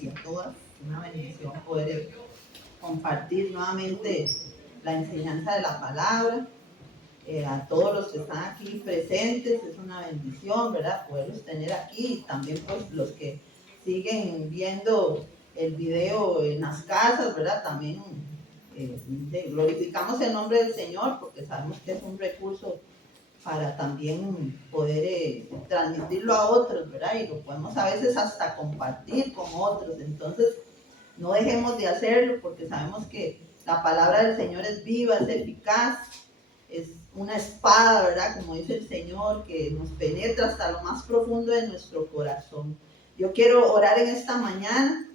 y a todas. Una bendición poder compartir nuevamente la enseñanza de la palabra. A todos los que están aquí presentes, es una bendición, ¿verdad? Poderlos tener aquí y también pues los que siguen viendo el video en las casas, ¿verdad? También glorificamos el nombre del Señor porque sabemos que es un recurso para también poder transmitirlo a otros, ¿verdad? Y lo podemos a veces hasta compartir con otros. Entonces, no dejemos de hacerlo porque sabemos que la palabra del Señor es viva, es eficaz, es una espada, ¿verdad? Como dice el Señor, que nos penetra hasta lo más profundo de nuestro corazón. Yo quiero orar en esta mañana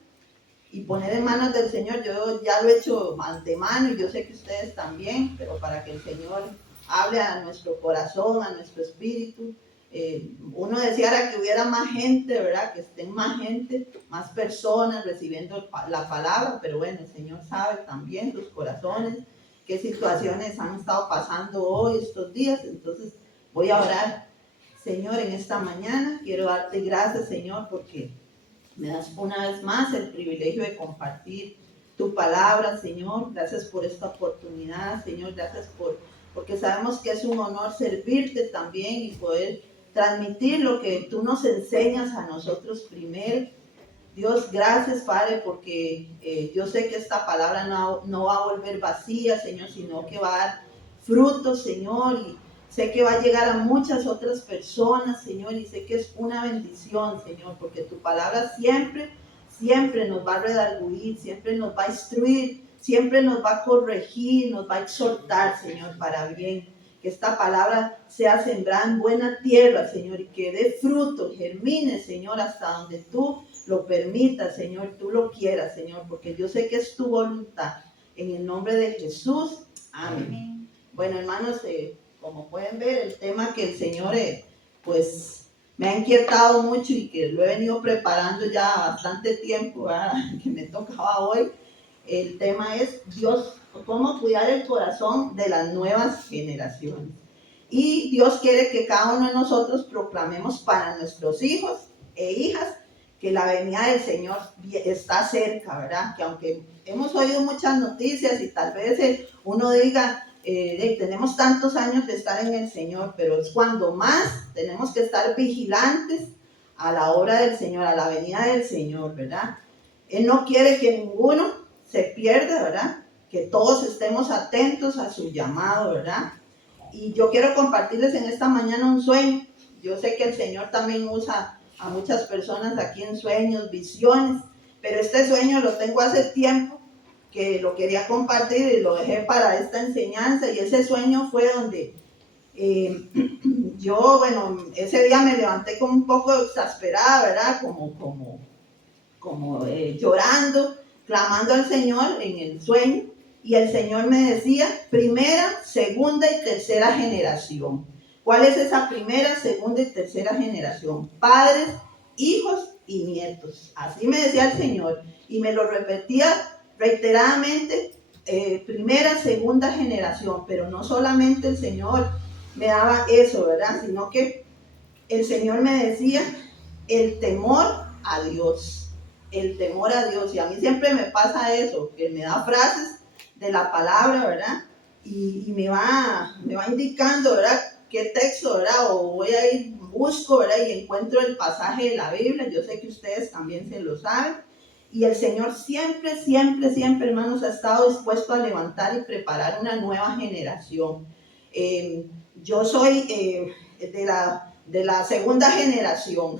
y poner en manos del Señor. Yo ya lo he hecho antemano y yo sé que ustedes también, pero para que el Señor hable a nuestro corazón, a nuestro espíritu. Uno deseara que hubiera más gente, ¿verdad? Que estén más gente, más personas recibiendo la palabra, pero bueno, el Señor sabe también sus corazones, qué situaciones han estado pasando hoy, estos días. Entonces voy a orar. Señor, en esta mañana quiero darte gracias, Señor, porque me das una vez más el privilegio de compartir tu palabra, Señor. Gracias por esta oportunidad, Señor. Gracias porque sabemos que es un honor servirte también y poder transmitir lo que tú nos enseñas a nosotros primero. Dios, gracias, Padre, porque yo sé que esta palabra no va a volver vacía, Señor, sino que va a dar frutos, Señor, y sé que va a llegar a muchas otras personas, Señor, y sé que es una bendición, Señor, porque tu palabra siempre, siempre nos va a redarguir, siempre nos va a instruir, siempre nos va a corregir, nos va a exhortar, Señor, para bien. Que esta palabra sea sembrada en buena tierra, Señor, y que dé fruto, germine, Señor, hasta donde tú lo permitas, Señor, tú lo quieras, Señor, porque yo sé que es tu voluntad. En el nombre de Jesús, amén. Bueno, hermanos, como pueden ver, el tema que el Señor, pues, me ha inquietado mucho y que lo he venido preparando ya bastante tiempo, ¿verdad? Que me tocaba hoy. El tema es Dios, cómo cuidar el corazón de las nuevas generaciones. Y Dios quiere que cada uno de nosotros proclamemos para nuestros hijos e hijas que la venida del Señor está cerca, ¿verdad? Que aunque hemos oído muchas noticias y tal vez uno diga, tenemos tantos años de estar en el Señor, pero es cuando más tenemos que estar vigilantes a la obra del Señor, a la venida del Señor, ¿verdad? Él no quiere que ninguno se pierda, ¿verdad? Que todos estemos atentos a su llamado, ¿verdad? Y yo quiero compartirles en esta mañana un sueño. Yo sé que el Señor también usa a muchas personas aquí en sueños, visiones, pero este sueño lo tengo hace tiempo que lo quería compartir y lo dejé para esta enseñanza, y ese sueño fue donde yo, bueno, ese día me levanté como un poco exasperada, ¿verdad? Como llorando, clamando al Señor en el sueño, y el Señor me decía, primera, segunda y tercera generación. ¿Cuál es esa primera, segunda y tercera generación? Padres, hijos y nietos. Así me decía el Señor, y me lo repetía reiteradamente, primera, segunda generación, pero no solamente el Señor me daba eso, ¿verdad? Sino que el Señor me decía el temor a Dios, el temor a Dios. Y a mí siempre me pasa eso, que me da frases de la palabra, ¿verdad? Y me va indicando, ¿verdad? ¿Qué texto, verdad? O voy a ir, busco, ¿verdad? Y encuentro el pasaje de la Biblia. Yo sé que ustedes también se lo saben. Y el Señor siempre, siempre, siempre, hermanos, ha estado dispuesto a levantar y preparar una nueva generación. Yo soy de la segunda generación.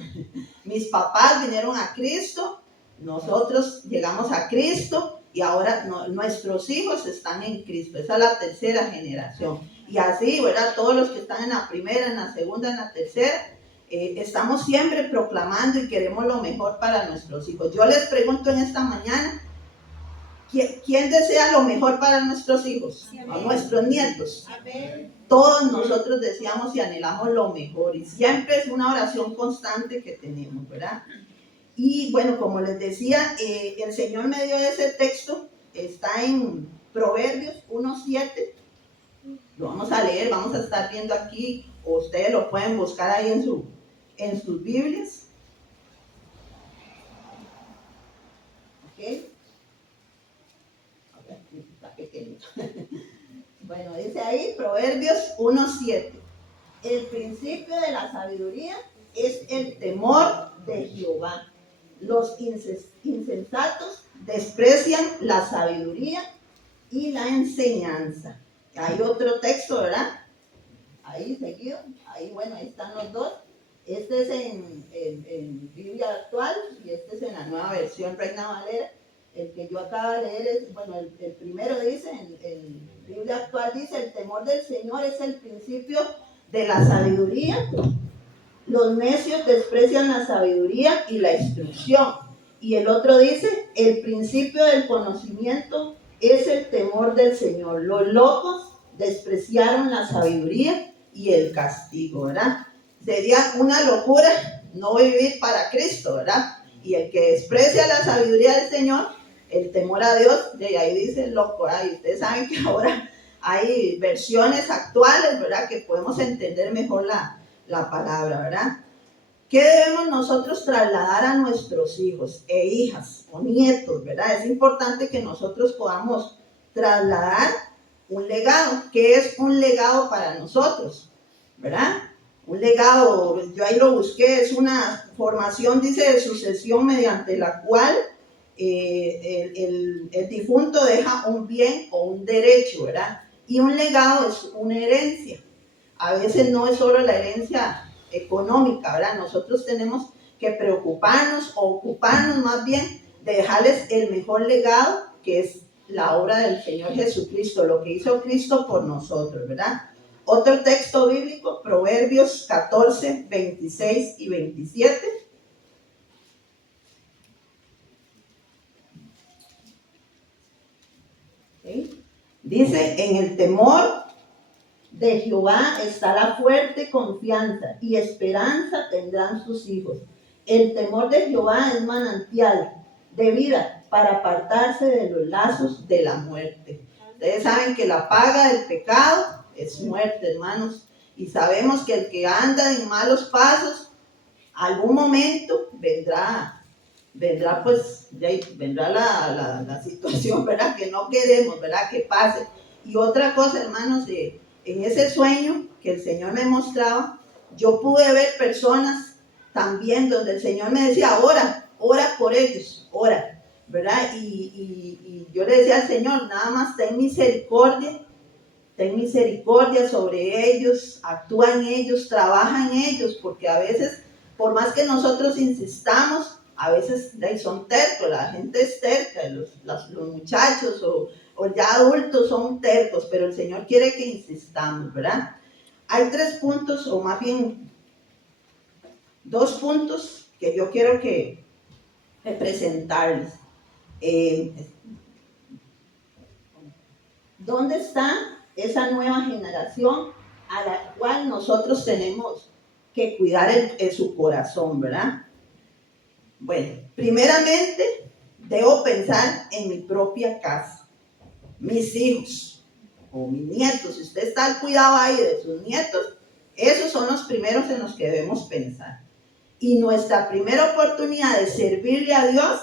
Mis papás vinieron a Cristo, nosotros llegamos a Cristo y ahora nuestros hijos están en Cristo. Esa es la tercera generación. Y así, ¿verdad? Todos los que están en la primera, en la segunda, en la tercera, estamos siempre proclamando y queremos lo mejor para nuestros hijos. Yo les pregunto en esta mañana, ¿quién desea lo mejor para nuestros hijos? Amén. A nuestros nietos. Amén. Todos nosotros deseamos y anhelamos lo mejor, y siempre es una oración constante que tenemos, ¿verdad? Y bueno, como les decía, el Señor me dio ese texto, está en Proverbios 1:7. Lo vamos a leer, vamos a estar viendo aquí, o ustedes lo pueden buscar ahí en sus Biblias. Bueno, dice ahí Proverbios 1:7. El principio de la sabiduría es el temor de Jehová. Los insensatos desprecian la sabiduría y la enseñanza. Hay otro texto, ¿verdad? Ahí seguido, ahí bueno, ahí están los dos. Este es en Biblia actual y este es en la nueva versión Reina Valera. El que yo acabo de leer es, bueno, el primero dice, en Biblia actual dice, el temor del Señor es el principio de la sabiduría. Los necios desprecian la sabiduría y la instrucción. Y el otro dice, el principio del conocimiento es el temor del Señor. Los locos despreciaron la sabiduría y el castigo, ¿verdad? Sería una locura no vivir para Cristo, ¿verdad? Y el que desprecia la sabiduría del Señor, el temor a Dios, de ahí dice loco, ¿verdad? Y ustedes saben que ahora hay versiones actuales, ¿verdad? Que podemos entender mejor la palabra, ¿verdad? ¿Qué debemos nosotros trasladar a nuestros hijos e hijas o nietos, ¿verdad? Es importante que nosotros podamos trasladar un legado. ¿Qué es un legado para nosotros? ¿Verdad? Un legado, yo ahí lo busqué, es una formación, dice, de sucesión mediante la cual el difunto deja un bien o un derecho, ¿verdad? Y un legado es una herencia. A veces no es solo la herencia económica, ¿verdad? Nosotros tenemos que preocuparnos o ocuparnos más bien de dejarles el mejor legado, que es la obra del Señor Jesucristo, lo que hizo Cristo por nosotros, ¿verdad? Otro texto bíblico, Proverbios 14, 26 y 27. ¿Okay? Dice, en el temor de Jehová está la fuerte confianza y esperanza tendrán sus hijos. El temor de Jehová es manantial de vida para apartarse de los lazos de la muerte. Ustedes saben que la paga del pecado es muerte, hermanos. Y sabemos que el que anda en malos pasos, algún momento vendrá pues, vendrá la situación, ¿verdad? Que no queremos, ¿verdad? Que pase. Y otra cosa, hermanos, en ese sueño que el Señor me mostraba, yo pude ver personas también donde el Señor me decía, ora por ellos, ora, ¿verdad? Y yo le decía al Señor, nada más ten misericordia sobre ellos, actúa en ellos, trabaja en ellos, porque a veces, por más que nosotros insistamos, a veces son tercos, la gente es terca, los muchachos o ya adultos son tercos, pero el Señor quiere que insistamos, ¿verdad? Hay 3 puntos, o más bien 2 puntos que yo quiero que presentarles. ¿Dónde está esa nueva generación a la cual nosotros tenemos que cuidar su corazón, ¿verdad? Bueno, primeramente debo pensar en mi propia casa, mis hijos o mis nietos. Si usted está al cuidado ahí de sus nietos, esos son los primeros en los que debemos pensar. Y nuestra primera oportunidad de servirle a Dios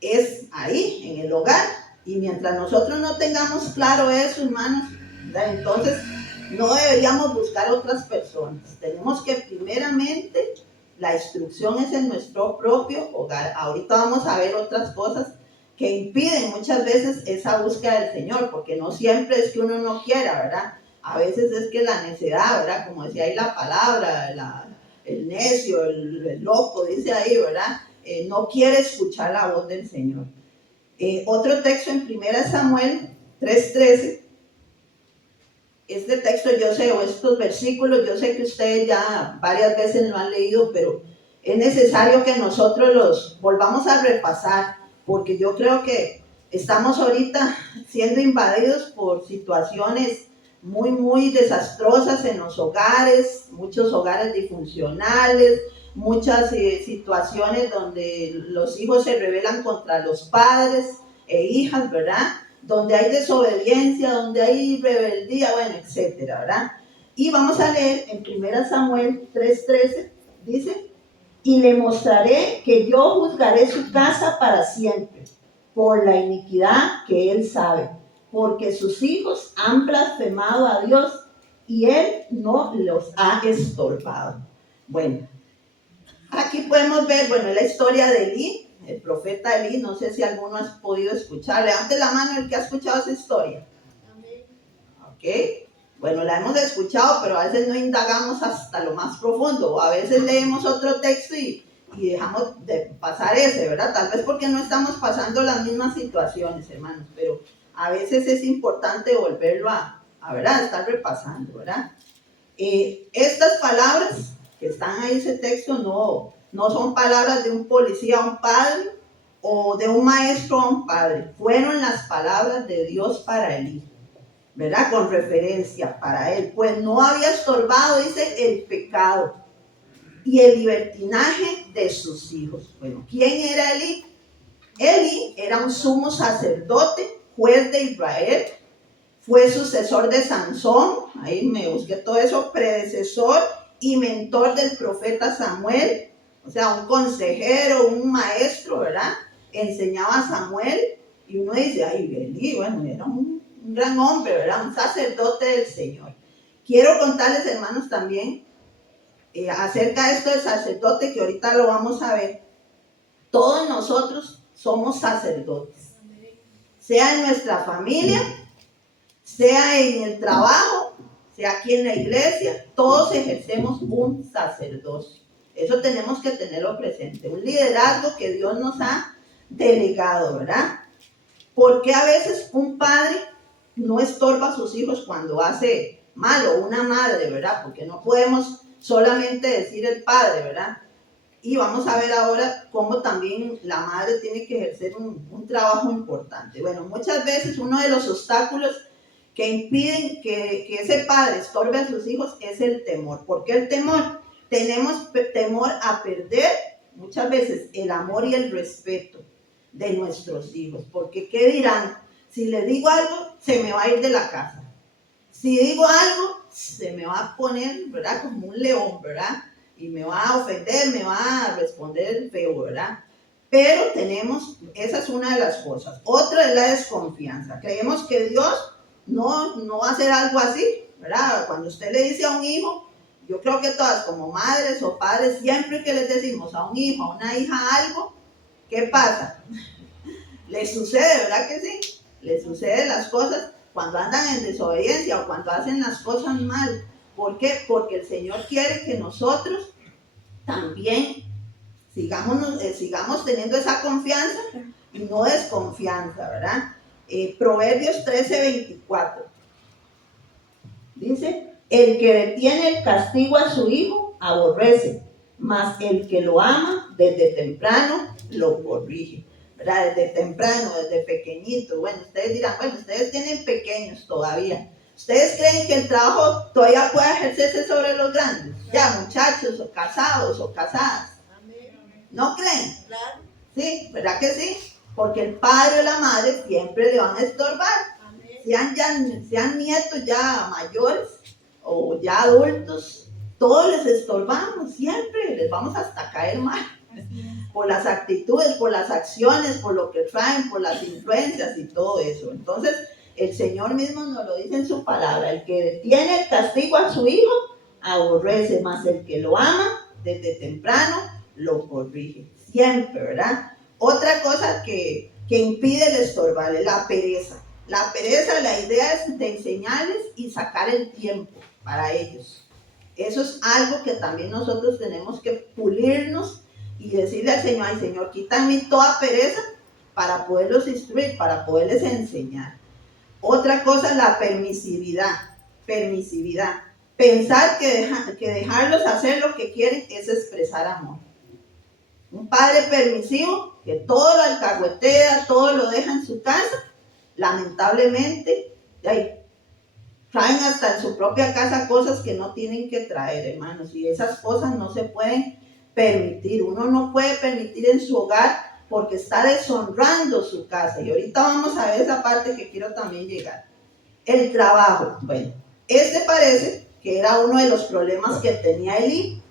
es ahí, en el hogar. Y mientras nosotros no tengamos claro eso, hermanos, entonces no deberíamos buscar otras personas. Tenemos que primeramente, la instrucción es en nuestro propio hogar. Ahorita vamos a ver otras cosas que impiden muchas veces esa búsqueda del Señor, porque no siempre es que uno no quiera, ¿verdad? A veces es que la necedad, ¿verdad? Como decía ahí la palabra, el necio, el loco, dice ahí, ¿verdad? No quiere escuchar la voz del Señor. Otro texto en 1 Samuel 3:13. Este texto yo sé, o estos versículos, yo sé que ustedes ya varias veces lo han leído, pero es necesario que nosotros los volvamos a repasar, porque yo creo que estamos ahorita siendo invadidos por situaciones muy, muy desastrosas en los hogares, muchos hogares disfuncionales, muchas situaciones donde los hijos se rebelan contra los padres e hijas, ¿verdad? Donde hay desobediencia, donde hay rebeldía, bueno, etcétera, ¿verdad? Y vamos a leer en 1 Samuel 3:13, dice, y le mostraré que yo juzgaré su casa para siempre, por la iniquidad que él sabe, porque sus hijos han blasfemado a Dios y Él no los ha estorbado. Bueno, aquí podemos ver, la historia de Elí, el profeta Elí. No sé si alguno ha podido escuchar. Levante la mano el que ha escuchado esa historia. ¿Ok? Bueno, la hemos escuchado, pero a veces no indagamos hasta lo más profundo. O a veces leemos otro texto y dejamos de pasar ese, ¿verdad? Tal vez porque no estamos pasando las mismas situaciones, hermanos, pero a veces es importante volverlo ¿verdad? Estar repasando, ¿verdad? Estas palabras que están ahí, ese texto, no son palabras de un policía a un padre o de un maestro a un padre. Fueron las palabras de Dios para Elí, ¿verdad? Con referencia para él, pues no había estorbado, dice, el pecado y el libertinaje de sus hijos. Bueno, ¿quién era Elí? Elí era un sumo sacerdote, juez de Israel, fue sucesor de Sansón, ahí me busqué todo eso, predecesor y mentor del profeta Samuel, o sea, un consejero, un maestro, ¿verdad? Enseñaba a Samuel y uno dice, ay, Elí, bueno, era un gran hombre, ¿verdad? Un sacerdote del Señor. Quiero contarles, hermanos, también acerca de esto del sacerdote, que ahorita lo vamos a ver. Todos nosotros somos sacerdotes, sea en nuestra familia, sea en el trabajo, sea aquí en la iglesia, todos ejercemos un sacerdocio. Eso tenemos que tenerlo presente, un liderazgo que Dios nos ha delegado, ¿verdad? Porque a veces un padre no estorba a sus hijos cuando hace mal, o una madre, ¿verdad? Porque no podemos solamente decir el padre, ¿verdad? Y vamos a ver ahora cómo también la madre tiene que ejercer un trabajo importante. Bueno, muchas veces uno de los obstáculos que impiden que ese padre estorbe a sus hijos es el temor. ¿Por qué el temor? Tenemos temor a perder muchas veces el amor y el respeto de nuestros hijos. Porque ¿qué dirán? Si les digo algo, se me va a ir de la casa. Si digo algo, se me va a poner, ¿verdad? Como un león, ¿verdad? Y me va a ofender, me va a responder feo, ¿verdad? Pero esa es una de las cosas. Otra es la desconfianza. Creemos que Dios no va a hacer algo así, ¿verdad? Cuando usted le dice a un hijo, yo creo que todas como madres o padres, siempre que les decimos a un hijo, a una hija algo, ¿qué pasa? Les sucede, ¿verdad que sí? Les suceden las cosas cuando andan en desobediencia o cuando hacen las cosas mal. ¿Por qué? Porque el Señor quiere que nosotros también sigamos teniendo esa confianza y no desconfianza, ¿verdad? Proverbios 13:24 dice: el que detiene el castigo a su hijo aborrece, mas el que lo ama desde temprano lo corrige, ¿verdad? Desde temprano, desde pequeñito. Bueno, ustedes dirán, ustedes tienen pequeños todavía. ¿Ustedes creen que el trabajo todavía puede ejercerse sobre los grandes? Ya, muchachos, o casados, o casadas. ¿No creen? Claro. Sí, ¿verdad que sí? Porque el padre o la madre siempre le van a estorbar. Sean nietos ya mayores o ya adultos, todos les estorbamos, siempre les vamos hasta caer mal. Por las actitudes, por las acciones, por lo que traen, por las influencias y todo eso. Entonces, el Señor mismo nos lo dice en su palabra: el que detiene el castigo a su hijo aborrece, mas el que lo ama desde temprano lo corrige. Siempre, ¿verdad? Otra cosa que impide el estorbar es la pereza. La pereza, la idea es de enseñarles y sacar el tiempo para ellos. Eso es algo que también nosotros tenemos que pulirnos y decirle al Señor: ay, Señor, quítame toda pereza para poderlos instruir, para poderles enseñar. Otra cosa es la permisividad. Pensar que dejarlos hacer lo que quieren es expresar amor. Un padre permisivo que todo lo alcahuetea, todo lo deja en su casa, lamentablemente, traen hasta en su propia casa cosas que no tienen que traer, hermanos, y esas cosas no se pueden permitir. Uno no puede permitir en su hogar porque está deshonrando su casa. Y ahorita vamos a ver esa parte que quiero también llegar. El trabajo. Bueno, parece que era uno de los problemas que tenía Elí.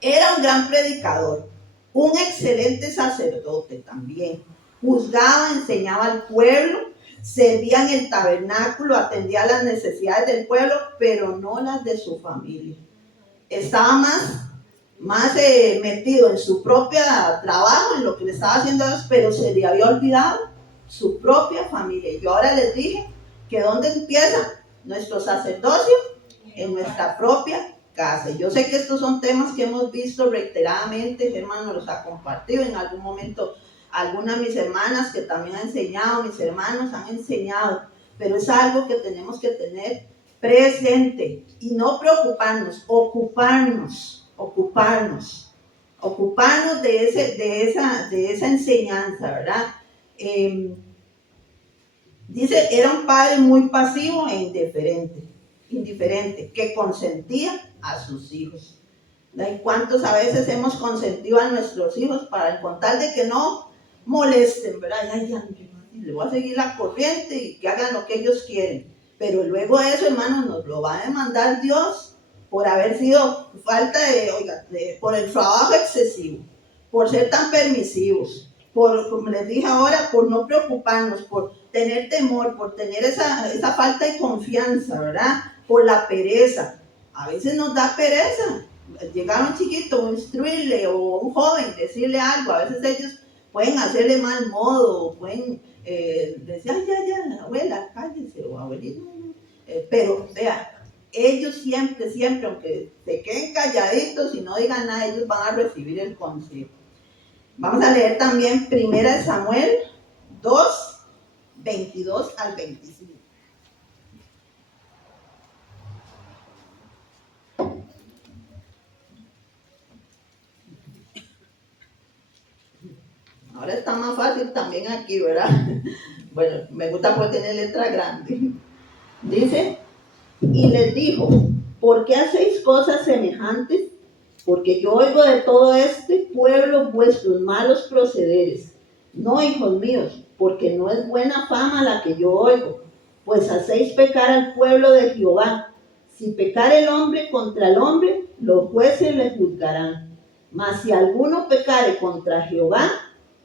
Era un gran predicador, un excelente sacerdote también. Juzgaba, enseñaba al pueblo, servía en el tabernáculo, atendía las necesidades del pueblo, pero no las de su familia. Estaba más metido en su propio trabajo, en lo que le estaba haciendo Dios, pero se le había olvidado su propia familia. Y yo ahora les dije que ¿dónde empieza nuestro sacerdocio? En nuestra propia casa. Yo sé que estos son temas que hemos visto reiteradamente, Germán nos los ha compartido en algún momento, algunas de mis hermanas que también han enseñado, mis hermanos han enseñado, pero es algo que tenemos que tener presente y no preocuparnos, ocuparnos de esa enseñanza, ¿verdad? Dice, era un padre muy pasivo e indiferente, que consentía a sus hijos. ¿Y cuántos a veces hemos consentido a nuestros hijos para contar de que no molesten, ¿verdad? Le voy a seguir la corriente y que hagan lo que ellos quieren. Pero luego eso, hermanos, nos lo va a demandar Dios por haber sido por el trabajo excesivo, por ser tan permisivos, como les dije ahora, por no preocuparnos, por tener temor, por tener esa falta de confianza, ¿verdad? Por la pereza. A veces nos da pereza llegar a un chiquito, instruirle, o un joven, decirle algo. A veces ellos pueden hacerle mal modo, pueden decir, ay, ya, abuela, cállese, o abuelito. Pero vea, ellos siempre, aunque se queden calladitos y no digan nada, ellos van a recibir el consejo. Vamos a leer también 1 Samuel 2, 22 al 25. Ahora está más fácil también aquí, ¿verdad? Bueno, me gusta poder tener letra grande. Dice, y les dijo, ¿por qué hacéis cosas semejantes? Porque yo oigo de todo este pueblo vuestros malos procederes. No, hijos míos, porque no es buena fama la que yo oigo, pues hacéis pecar al pueblo de Jehová. Si pecar el hombre contra el hombre, los jueces le juzgarán. Mas si alguno pecare contra Jehová,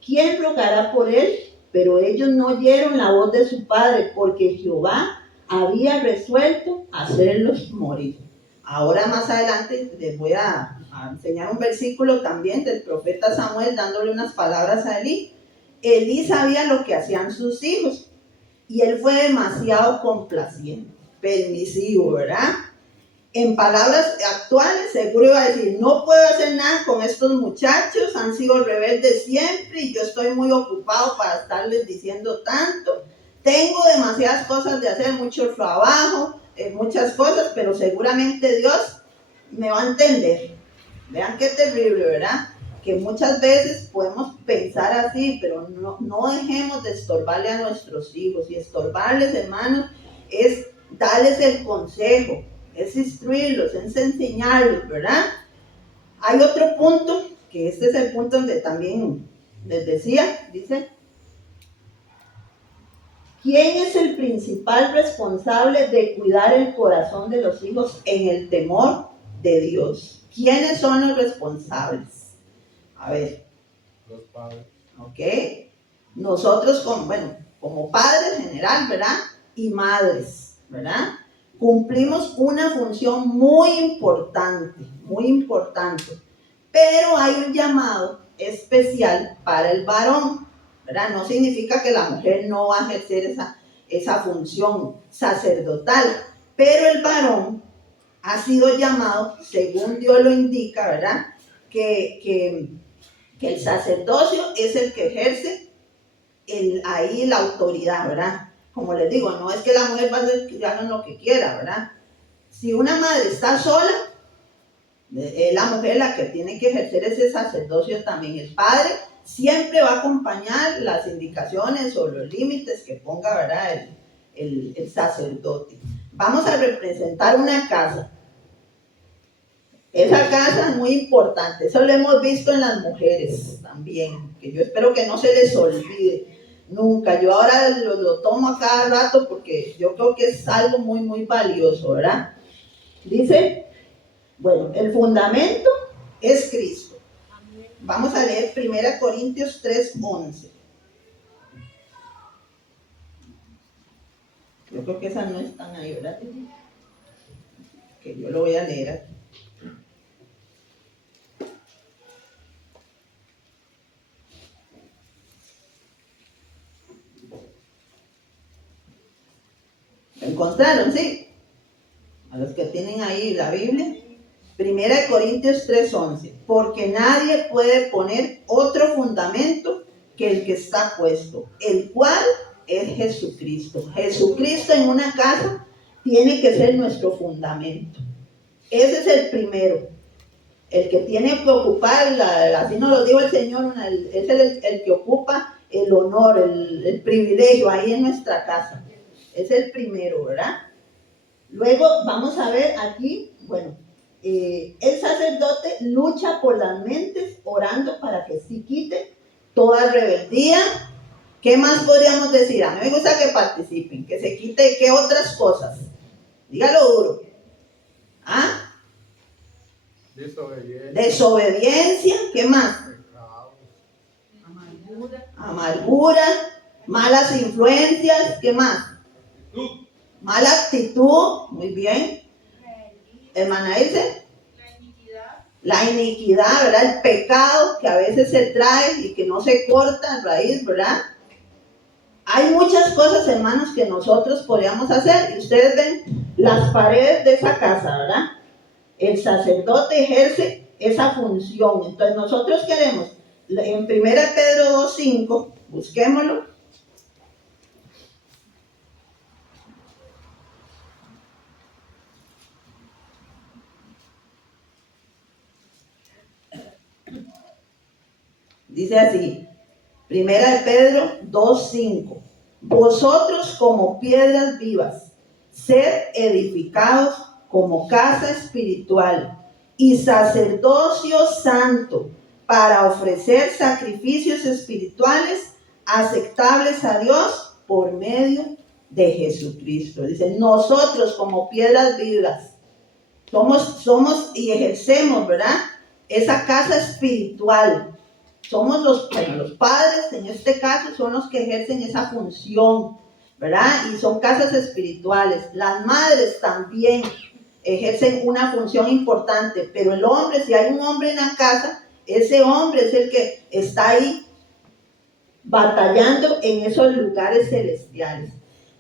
¿quién rogará por él? Pero ellos no oyeron la voz de su padre, porque Jehová había resuelto hacerlos morir. Ahora más adelante les voy a enseñar un versículo también del profeta Samuel, dándole unas palabras a Elí. Elí sabía lo que hacían sus hijos y él fue demasiado complaciente, permisivo, ¿verdad? En palabras actuales, seguro iba a decir, no puedo hacer nada con estos muchachos, han sido rebeldes siempre y yo estoy muy ocupado para estarles diciendo tanto. Tengo demasiadas cosas de hacer, mucho trabajo, muchas cosas, pero seguramente Dios me va a entender. Vean qué terrible, ¿verdad? Que muchas veces podemos pensar así, pero no dejemos de estorbarle a nuestros hijos. Y estorbarles, hermanos, es darles el consejo, es instruirlos, es enseñarles, ¿verdad? Hay otro punto, que este es el punto donde también les decía, dice, ¿quién es el principal responsable de cuidar el corazón de los hijos en el temor de Dios? ¿Quiénes son los responsables? A ver. Los padres. Ok. Nosotros como padres en general, ¿verdad? Y madres, ¿verdad? Cumplimos una función muy importante, pero hay un llamado especial para el varón, ¿verdad? No significa que la mujer no va a ejercer esa función sacerdotal, pero el varón ha sido llamado, según Dios lo indica, ¿verdad? Que el sacerdocio es el que ejerce ahí la autoridad, ¿verdad? Como les digo, no es que la mujer va a hacer que hagan lo que quiera, ¿verdad? Si una madre está sola, es la mujer la que tiene que ejercer ese sacerdocio también. El padre siempre va a acompañar las indicaciones o los límites que ponga, ¿verdad? El sacerdote. Vamos a representar una casa. Esa casa es muy importante, eso lo hemos visto en las mujeres también, que yo espero que no se les olvide nunca. Yo ahora lo tomo a cada rato porque yo creo que es algo muy, muy valioso, ¿verdad? Dice, bueno, el fundamento es Cristo. Vamos a leer 1 Corintios 3:11. Yo creo que esas no están ahí, ¿verdad? Que yo lo voy a leer aquí. ¿Lo encontraron? Sí. A los que tienen ahí la Biblia. 1 Corintios 3:11. Porque nadie puede poner otro fundamento que el que está puesto, el cual es Jesucristo. Jesucristo en una casa tiene que ser nuestro fundamento. Ese es el primero. El que tiene que ocupar, así nos lo dijo el Señor, es el que ocupa el honor, el privilegio ahí en nuestra casa. Es el primero, ¿verdad? Luego vamos a ver aquí, bueno, el sacerdote lucha por las mentes orando para que se quite toda rebeldía. ¿Qué más podríamos decir? A mí me gusta que participen, que se quite, ¿qué otras cosas? Dígalo duro. ¿Ah? Desobediencia. ¿Qué más? Amargura, malas influencias. ¿Qué más? Mala actitud. Muy bien. Hermana Ilse. La iniquidad, ¿verdad? El pecado que a veces se trae y que no se corta a raíz, ¿verdad? Hay muchas cosas, hermanos, que nosotros podríamos hacer. Y ustedes ven las paredes de esa casa, ¿verdad? El sacerdote ejerce esa función. Entonces nosotros queremos, en 1 Pedro 2:5, busquémoslo. Dice así, 1 Pedro 2:5. Vosotros como piedras vivas, sed edificados como casa espiritual y sacerdocio santo para ofrecer sacrificios espirituales aceptables a Dios por medio de Jesucristo. Dice, nosotros como piedras vivas somos y ejercemos, ¿verdad? Esa casa espiritual. Somos los padres, en este caso, son los que ejercen esa función, ¿verdad? Y son casas espirituales. Las madres también ejercen una función importante, pero el hombre, si hay un hombre en la casa, ese hombre es el que está ahí batallando en esos lugares celestiales.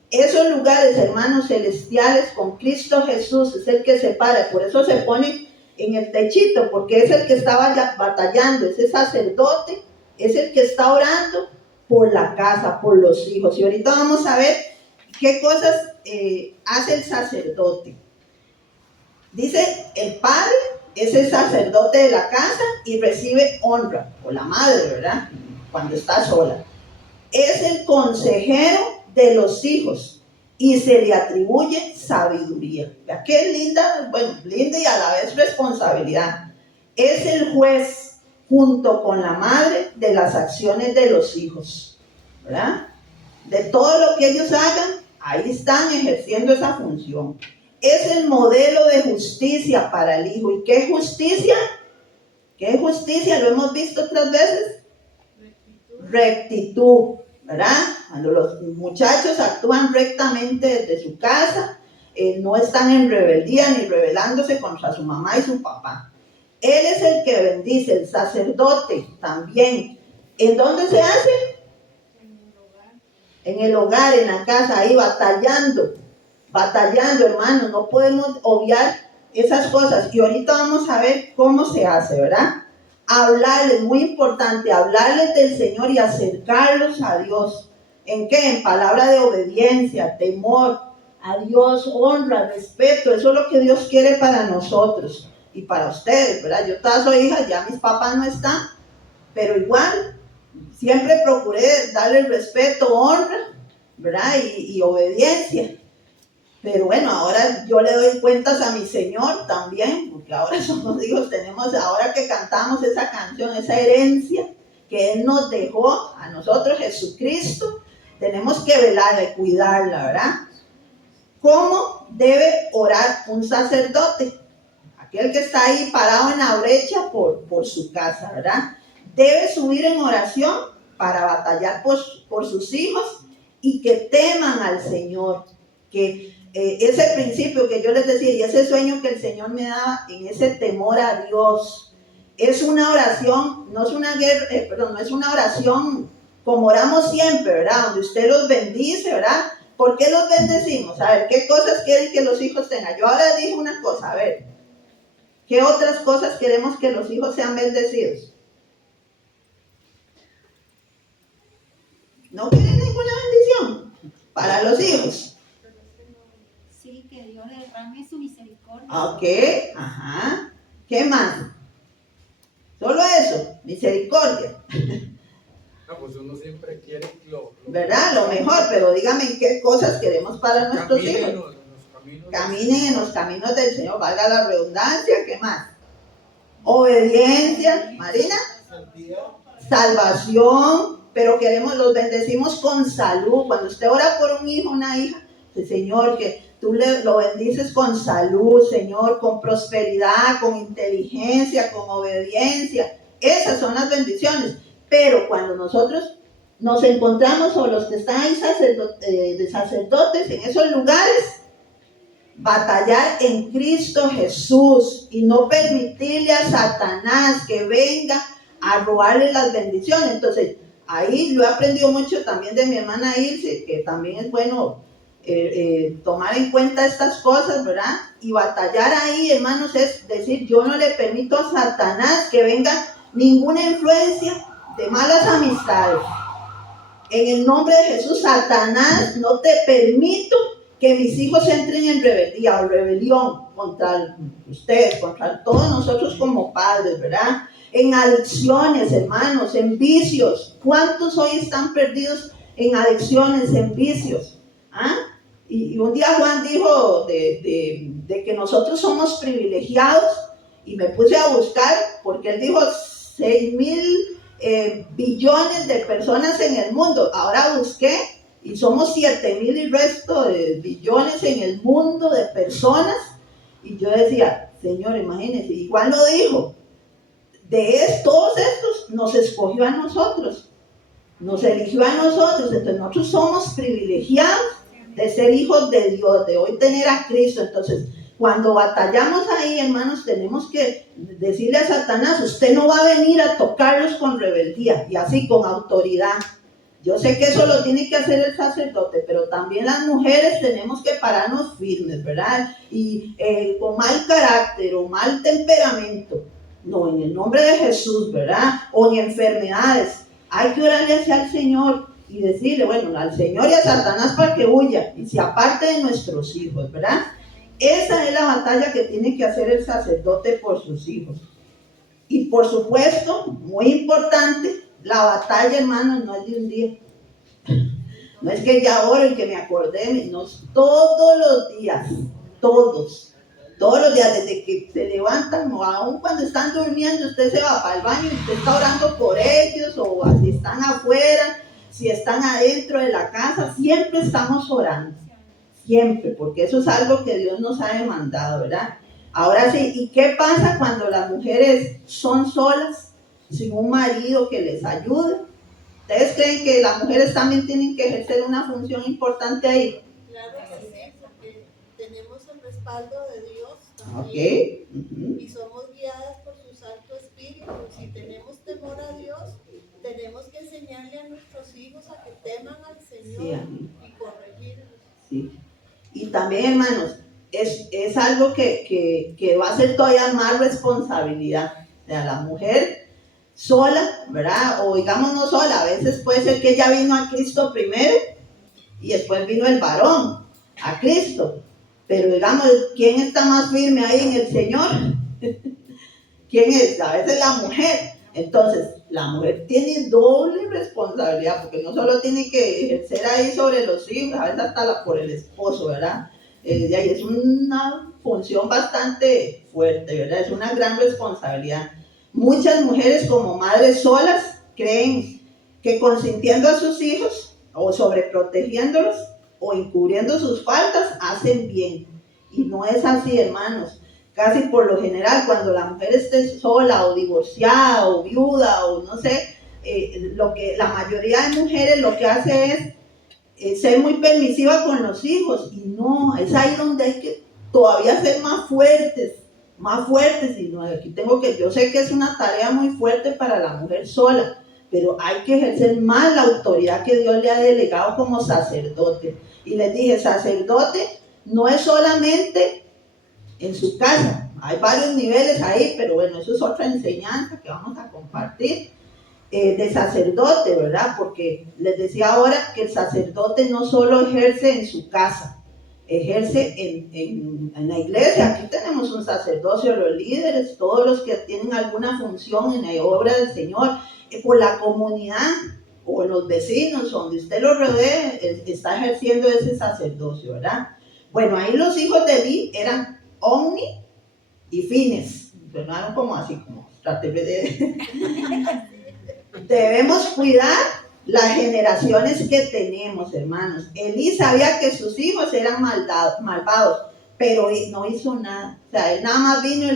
Esos lugares, hermanos, celestiales con Cristo Jesús es el que separa, por eso se pone en el techito, porque es el que estaba batallando, ese sacerdote es el que está orando por la casa, por los hijos. Y ahorita vamos a ver qué cosas hace el sacerdote. Dice, el padre es el sacerdote de la casa y recibe honra, o la madre, ¿verdad? Cuando está sola. Es el consejero de los hijos y se le atribuye sabiduría. Vea qué linda, bueno, linda y a la vez responsabilidad. Es el juez junto con la madre de las acciones de los hijos, ¿verdad? De todo lo que ellos hagan, ahí están ejerciendo esa función. Es el modelo de justicia para el hijo. ¿Y qué es justicia? ¿Qué es justicia? Lo hemos visto otras veces. Rectitud, ¿verdad? Cuando los muchachos actúan rectamente desde su casa, no están en rebeldía ni rebelándose contra su mamá y su papá. Él es el que bendice, el sacerdote también. ¿En dónde se hace? En el hogar, en la casa, ahí batallando, hermanos. No podemos obviar esas cosas. Y ahorita vamos a ver cómo se hace, ¿verdad? Hablarles, muy importante, hablarles del Señor y acercarlos a Dios. ¿En qué? En palabra de obediencia, temor a Dios, honra, respeto. Eso es lo que Dios quiere para nosotros y para ustedes, ¿verdad? Yo toda soy hija, ya mis papás no están, pero igual siempre procuré darle respeto, honra, ¿verdad? Y obediencia. Pero bueno, ahora yo le doy cuentas a mi Señor también, porque ahora somos hijos, tenemos, ahora que cantamos esa canción, esa herencia que Él nos dejó a nosotros, Jesucristo, tenemos que velarla y cuidarla, ¿verdad? ¿Cómo debe orar un sacerdote? Aquel que está ahí parado en la brecha por su casa, ¿verdad? Debe subir en oración para batallar por sus hijos y que teman al Señor. que ese principio que yo les decía y ese sueño que el Señor me daba en ese temor a Dios, es una oración, no es una no es una oración como oramos siempre, ¿verdad? Donde usted los bendice, ¿verdad? ¿Por qué los bendecimos? A ver, ¿qué cosas quieren que los hijos tengan? Yo ahora dije una cosa, a ver, ¿qué otras cosas queremos que los hijos sean bendecidos? ¿No quieren ninguna bendición para los hijos? Sí, que Dios derrame su misericordia. Ok, ajá. ¿Qué más? Solo eso, misericordia. No, pues uno siempre quiere ¿Verdad? Lo mejor, pero dígame qué cosas queremos para nuestros hijos. Caminen en los caminos del Señor, valga la redundancia. ¿Qué más? Obediencia, Marina. Salvación, pero los bendecimos con salud. Cuando usted ora por un hijo, una hija, el Señor, que tú lo bendices con salud, Señor, con prosperidad, con inteligencia, con obediencia. Esas son las bendiciones. Pero cuando nosotros nos encontramos, o los que están ahí de sacerdotes en esos lugares, batallar en Cristo Jesús y no permitirle a Satanás que venga a robarle las bendiciones. Entonces, ahí lo he aprendido mucho también de mi hermana Ilse, que también es bueno tomar en cuenta estas cosas, ¿verdad? Y batallar ahí, hermanos, es decir, yo no le permito a Satanás que venga ninguna influencia de malas amistades. En el nombre de Jesús, Satanás, no te permito que mis hijos entren en rebeldía o rebelión contra ustedes, contra todos nosotros como padres, ¿verdad? En adicciones, hermanos, en vicios. ¿Cuántos hoy están perdidos en adicciones, en vicios? ¿Ah? Y un día Juan dijo de que nosotros somos privilegiados, y me puse a buscar, porque él dijo 6,000 billones de personas en el mundo. Ahora busqué y somos 7,000 y resto de billones en el mundo de personas. Y yo decía, Señor, imagínense, igual lo dijo, todos estos nos escogió a nosotros, nos eligió a nosotros. Entonces nosotros somos privilegiados de ser hijos de Dios, de hoy tener a Cristo. Entonces, cuando batallamos ahí, hermanos, tenemos que decirle a Satanás, usted no va a venir a tocarlos con rebeldía y así con autoridad. Yo sé que eso lo tiene que hacer el sacerdote, pero también las mujeres tenemos que pararnos firmes, ¿verdad? Y con mal carácter o mal temperamento, no, en el nombre de Jesús, ¿verdad? O ni enfermedades. Hay que orarle hacia el Señor y decirle, bueno, al Señor y a Satanás para que huya y se aparte de nuestros hijos, ¿verdad? Esa es la batalla que tiene que hacer el sacerdote por sus hijos. Y por supuesto, muy importante, la batalla, hermanos, no es de un día. No es que ya oro y que me acordé, no, todos los días, todos los días, desde que se levantan, o aún cuando están durmiendo, usted se va para el baño y usted está orando por ellos, o si están afuera, si están adentro de la casa, siempre estamos orando. Siempre, porque eso es algo que Dios nos ha demandado, ¿verdad? Ahora sí, ¿y qué pasa cuando las mujeres son solas, sin un marido que les ayude? ¿Ustedes creen que las mujeres también tienen que ejercer una función importante ahí? Claro que sí, porque tenemos el respaldo de Dios también. Okay. Uh-huh. Y somos guiadas por su Santo Espíritu. Si tenemos temor a Dios, tenemos que enseñarle a nuestros hijos a que teman al Señor, sí, y corregirlos. Sí. Y también, hermanos, es algo que va a ser todavía más responsabilidad. O sea, la mujer sola, ¿verdad? O digamos no sola, a veces puede ser que ella vino a Cristo primero y después vino el varón a Cristo. Pero digamos, ¿quién está más firme ahí en el Señor? ¿Quién es? A veces la mujer. Entonces, la mujer tiene doble responsabilidad, porque no solo tiene que ejercer ahí sobre los hijos, a veces hasta por el esposo, ¿verdad? Es una función bastante fuerte, ¿verdad? Es una gran responsabilidad. Muchas mujeres como madres solas creen que consintiendo a sus hijos o sobreprotegiéndolos o encubriendo sus faltas hacen bien. Y no es así, hermanos. Casi por lo general, cuando la mujer esté sola o divorciada o viuda o no sé, la mayoría de mujeres lo que hace es ser muy permisiva con los hijos, y no, es ahí donde hay que todavía ser más fuertes, y no, aquí yo sé que es una tarea muy fuerte para la mujer sola, pero hay que ejercer más la autoridad que Dios le ha delegado como sacerdote. Y les dije, sacerdote no es solamente en su casa, hay varios niveles ahí, pero bueno, eso es otra enseñanza que vamos a compartir. De sacerdote, ¿verdad? Porque les decía ahora que el sacerdote no solo ejerce en su casa, ejerce en la iglesia. Aquí tenemos un sacerdocio, los líderes, todos los que tienen alguna función en la obra del Señor, por la comunidad o los vecinos, donde usted lo rodee, está ejerciendo ese sacerdocio, ¿verdad? Bueno, ahí los hijos de Eli eran Omni y Fines, sonaron como así, como traté de... Debemos cuidar las generaciones que tenemos, hermanos. Elí sabía que sus hijos eran malvados, pero no hizo nada. O sea, él nada más vino y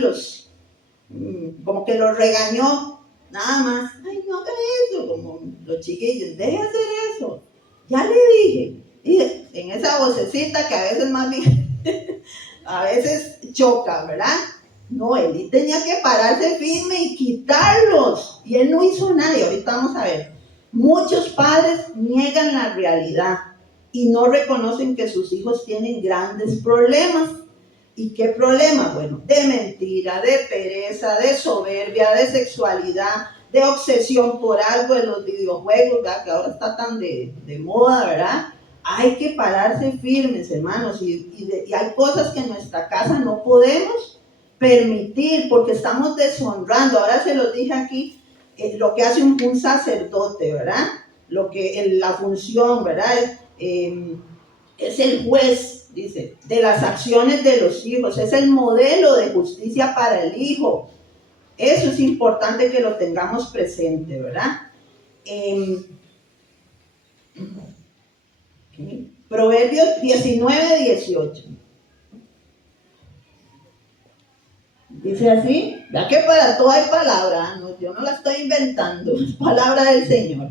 como que los regañó, nada más. Ay, no haga eso, como los chiquillos, deje hacer eso. Ya le dije, y en esa vocecita que a veces más bien, a veces choca, ¿verdad? No, él tenía que pararse firme y quitarlos. Y él no hizo nada. Y ahorita vamos a ver. Muchos padres niegan la realidad y no reconocen que sus hijos tienen grandes problemas. ¿Y qué problemas? Bueno, de mentira, de pereza, de soberbia, de sexualidad, de obsesión por algo de los videojuegos, ¿verdad? Que ahora está tan de moda, ¿verdad? Hay que pararse firmes, hermanos. Y hay cosas que en nuestra casa no podemos permitir, porque estamos deshonrando. Ahora se los dije aquí, lo que hace un sacerdote, ¿verdad? La función, ¿verdad? Es el juez, dice, de las acciones de los hijos, es el modelo de justicia para el hijo. Eso es importante que lo tengamos presente, ¿verdad? Proverbios 19:18. Dice así, ya que para todo hay palabra, no, yo no la estoy inventando, es palabra del Señor.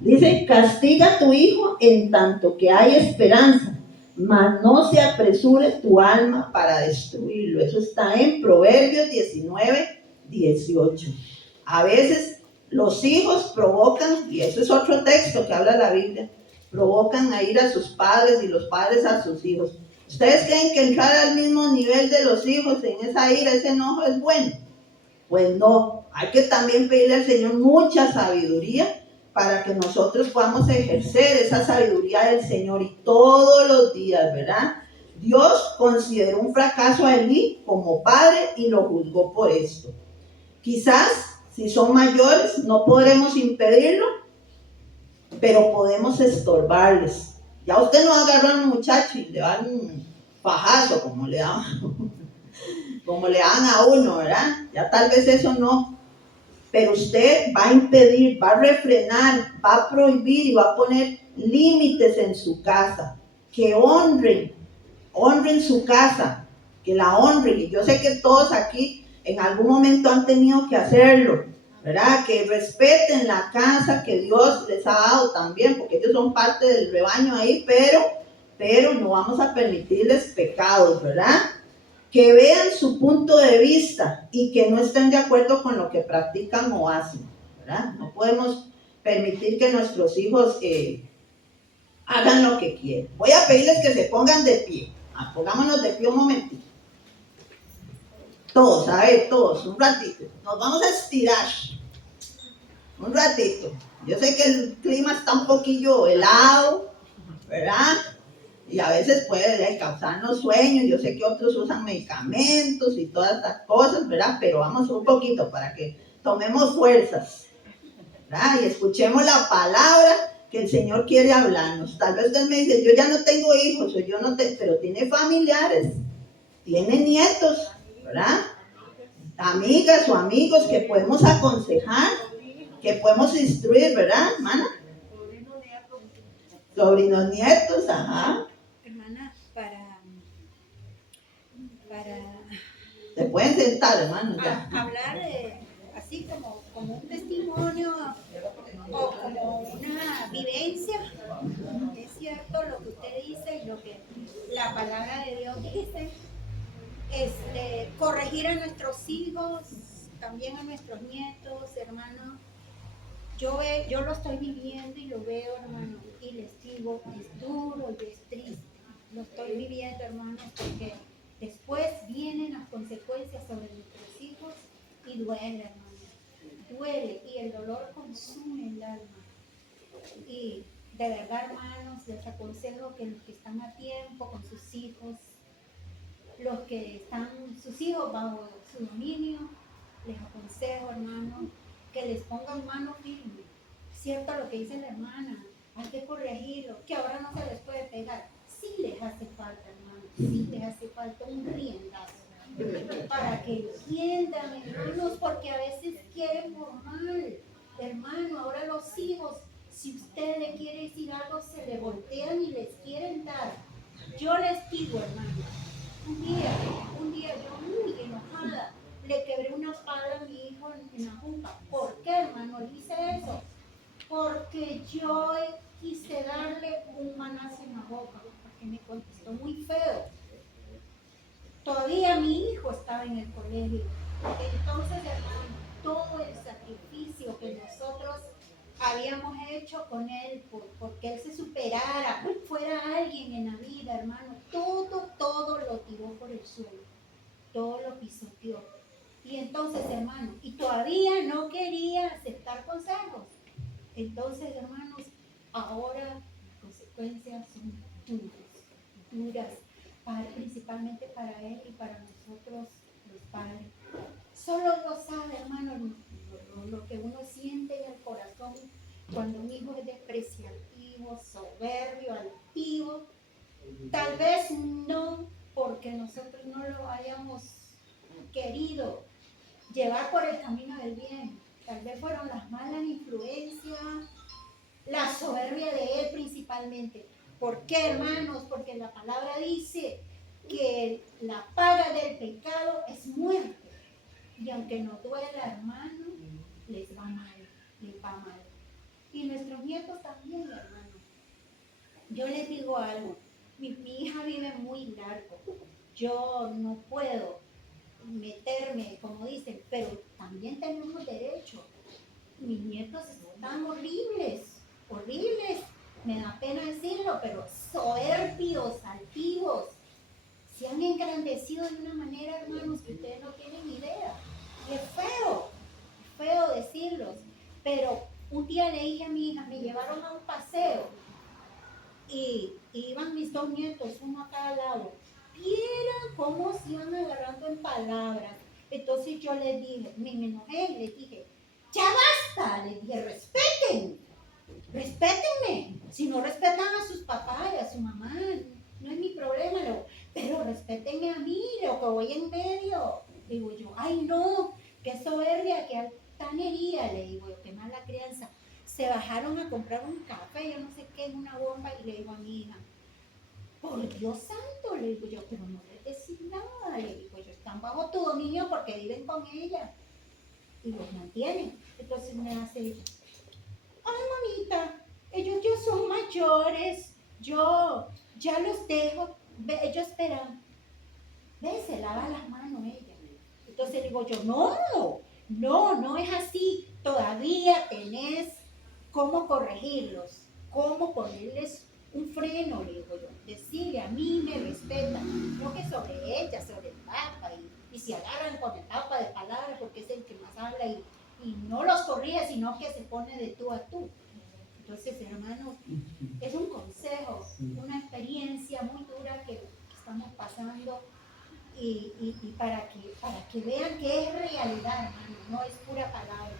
Dice, castiga a tu hijo en tanto que hay esperanza, mas no se apresure tu alma para destruirlo. Eso está en Proverbios 19:18. A veces los hijos provocan, y eso es otro texto que habla la Biblia, provocan a ir a sus padres y los padres a sus hijos. ¿Ustedes creen que entrar al mismo nivel de los hijos en esa ira, ese enojo es bueno? Pues no, hay que también pedirle al Señor mucha sabiduría para que nosotros podamos ejercer esa sabiduría del Señor y todos los días, ¿verdad? Dios consideró un fracaso a Elí como padre y lo juzgó por esto. Quizás, si son mayores, no podremos impedirlo, pero podemos estorbarles. Ya usted no agarra a un muchacho y le da un fajazo como le dan a uno, ¿verdad? Ya tal vez eso no. Pero usted va a impedir, va a refrenar, va a prohibir y va a poner límites en su casa. Que honren su casa, que la honren. Y yo sé que todos aquí en algún momento han tenido que hacerlo, ¿verdad? Que respeten la casa que Dios les ha dado también, porque ellos son parte del rebaño ahí, pero no vamos a permitirles pecados, ¿verdad? Que vean su punto de vista y que no estén de acuerdo con lo que practican o hacen, ¿verdad? No podemos permitir que nuestros hijos hagan lo que quieren. Voy a pedirles que se pongan de pie. Pongámonos de pie un momentito. Todos, a ver, todos, un ratito. Nos vamos a estirar. Un ratito. Yo sé que el clima está un poquillo helado, ¿verdad? Y a veces puede causarnos sueños. Yo sé que otros usan medicamentos y todas estas cosas, ¿verdad? Pero vamos un poquito para que tomemos fuerzas, ¿verdad? Y escuchemos la palabra que el Señor quiere hablarnos. Tal vez usted me dice, yo ya no tengo hijos, pero tiene familiares, tiene nietos, ¿verdad? Amigas o amigos que podemos aconsejar, que podemos instruir, ¿verdad, hermana? Sobrinos nietos, ajá. Hermana, para Se pueden sentar, hermano, ya. hablar así como un testimonio o como una vivencia, es cierto lo que la palabra de Dios dice. Corregir a nuestros hijos, también a nuestros nietos, hermanos. Yo lo estoy viviendo y lo veo, hermano, y les digo, es duro y es triste. Lo estoy viviendo, hermanos, porque después vienen las consecuencias sobre nuestros hijos y duele, hermano. Duele y el dolor consume el alma. Y de verdad, hermanos, les aconsejo que los que están a tiempo con sus hijos, los que están sus hijos bajo su dominio, les aconsejo, hermano, que les pongan mano firme. Cierto lo que dice la hermana, hay que corregirlo, que ahora no se les puede pegar. Sí les hace falta, hermano, sí les hace falta un riendazo para que entiendan, hermanos, porque a veces quieren por mal. Hermano, ahora los hijos, si usted le quiere decir algo, se le voltean y les quieren dar. Yo les digo, hermano, un día yo muy enojada le quebré una pala a mi hijo en la jupa. ¿Por qué, hermano? Le hice eso porque yo quise darle un manazo en la boca, porque me contestó muy feo. Todavía mi hijo estaba en el colegio. Entonces, hermano, todo el sacrificio que nosotros habíamos hecho con él, porque él se superara, fuera alguien en la vida, hermano, todo lo tiró por el suelo, todo lo pisoteó. Y entonces, hermano, y todavía no quería aceptar consejos. Entonces, hermanos, ahora las consecuencias son duras, principalmente para él y para nosotros los padres. Solo Dios sabe, hermano, lo que uno siente en el corazón cuando un hijo es despreciativo, soberbio, altivo. Tal vez no porque nosotros no lo hayamos querido llevar por el camino del bien. Tal vez fueron las malas influencias, la soberbia de él principalmente. ¿Por qué, hermanos? Porque la palabra dice que la paga del pecado es muerte. Y aunque nos duela, hermano, les va mal. Y nuestros nietos también, hermano. Yo les digo algo. Mi hija vive muy largo. Yo no puedo meterme, como dicen, pero también tenemos derecho. Mis nietos están horribles. Me da pena decirlo, pero soberbios, altivos. Se han engrandecido de una manera, hermanos, que ustedes no tienen idea. Y es feo decirlos. Pero un día le dije a mi hija, me llevaron a un paseo y iban mis dos nietos, uno a cada lado. Vieran cómo se iban agarrando en palabras. Entonces yo les dije, me enojé y les dije, ya basta, les dije, respétenme. Si no respetan a sus papás y a su mamá, no es mi problema, pero respétenme a mí, lo que voy en medio. Digo yo, ay no, qué soberbia, qué altanería, le digo yo, qué mala crianza. Se bajaron a comprar un café, yo no sé qué, en una bomba, y le digo a mi hija, por Dios santo, le digo yo, pero no les decís nada, le digo yo, están bajo tu dominio porque viven con ella y los mantienen. Entonces me hace, ay mamita, ellos ya son mayores, yo ya los dejo, ellos esperan. Ve, se lava las manos ella. Entonces digo yo, no es así, todavía tenés cómo corregirlos, cómo ponerles un freno, le digo yo, decirle a mí me respetan, no que sobre ella, sobre el Papa, y se agarran con el Papa de palabras porque es el que más habla y no los corrige, sino que se pone de tú a tú. Entonces, hermanos, es un consejo, una experiencia muy dura que estamos pasando y para que vean que es realidad, hermano, no es pura palabra,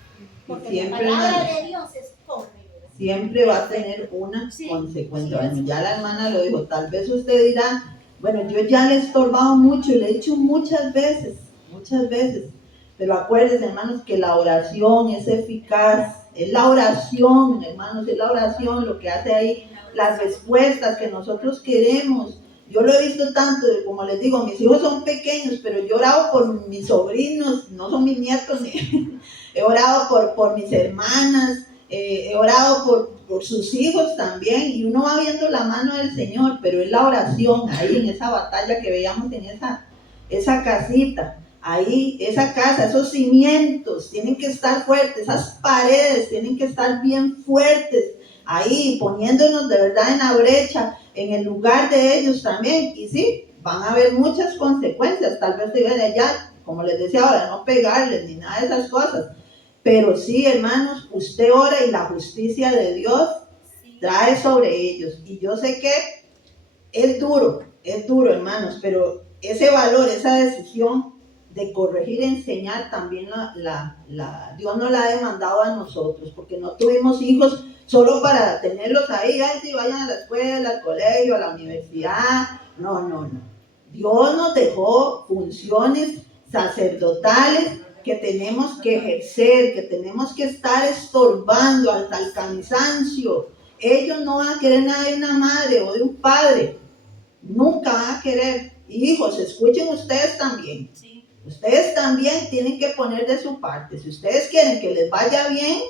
porque la palabra de Dios es correcta. Siempre va a tener una consecuencia. Bueno, ya la hermana lo dijo, tal vez usted dirá, bueno, yo ya le he estorbado mucho y le he dicho muchas veces, pero acuérdense, hermanos, que la oración es eficaz, es la oración, hermanos, es la oración lo que hace ahí, las respuestas que nosotros queremos. Yo lo he visto tanto, como les digo, mis hijos son pequeños, pero yo he orado por mis sobrinos, no son mis nietos, he orado por mis hermanas, he orado por sus hijos también, y uno va viendo la mano del Señor, pero es la oración ahí en esa batalla que veíamos en esa casita, ahí, esa casa, esos cimientos tienen que estar fuertes, esas paredes tienen que estar bien fuertes, ahí poniéndonos de verdad en la brecha, en el lugar de ellos también, y sí, van a haber muchas consecuencias, tal vez digan allá, como les decía ahora, no pegarles ni nada de esas cosas, pero sí, hermanos, usted ora y la justicia de Dios trae sobre ellos. Y yo sé que es duro, hermanos, pero ese valor, esa decisión de corregir, enseñar, también Dios nos la ha demandado a nosotros, porque no tuvimos hijos solo para tenerlos ahí, ay, sí, vayan a la escuela, al colegio, a la universidad. No. Dios nos dejó funciones sacerdotales que tenemos que ejercer, que tenemos que estar estorbando hasta el cansancio. Ellos no van a querer nada de una madre o de un padre, nunca van a querer. Hijos, escuchen ustedes también. Sí. Ustedes también tienen que poner de su parte. Si ustedes quieren que les vaya bien,